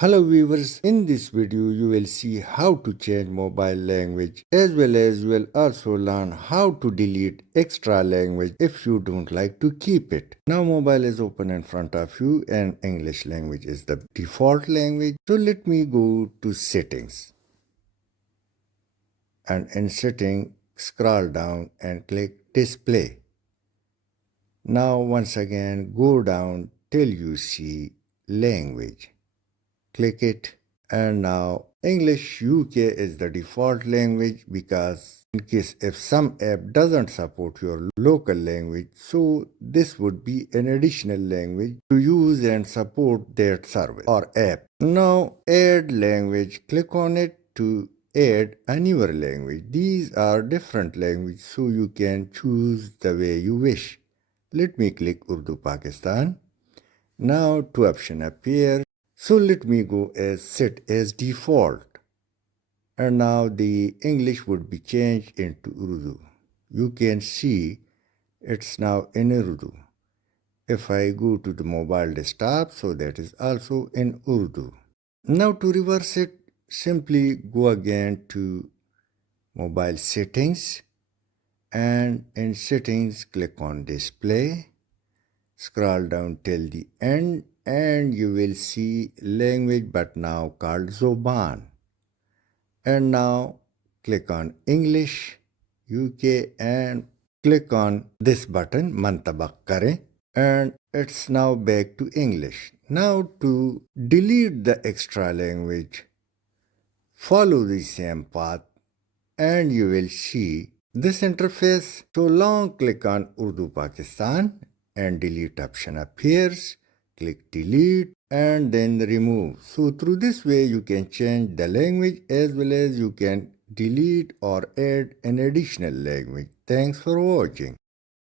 Hello viewers, in this video you will see how to change mobile language as well as you will also learn how to delete extra language if you don't like to keep it. Now mobile is open in front of you and English language is the default language. So let me go to settings and in setting scroll down and click display. Now once again go down till you see language. Click it. And now English UK is the default language because in case if some app doesn't support your local language, so this would be an additional language to use and support that service or app. Now add language, click on it to add a newer language. These are different languages so you can choose the way you wish. Let me click Urdu Pakistan. Now two options appear. So let me go as set as default. And now the English would be changed into Urdu. You can see it's now in Urdu. If I go to the mobile desktop, so that is also in Urdu. Now to reverse it, simply go again to mobile settings and in settings click on display. Scroll down till the end and you will see language but now called Zoban. And now click on English UK and click on this button Mantabak Kare and it's now back to English. Now to delete the extra language, follow the same path and you will see this interface. So long click on Urdu Pakistan and delete option appears. Click delete and then remove. So through this way you can change the language as well as you can delete or add an additional language. Thanks for watching.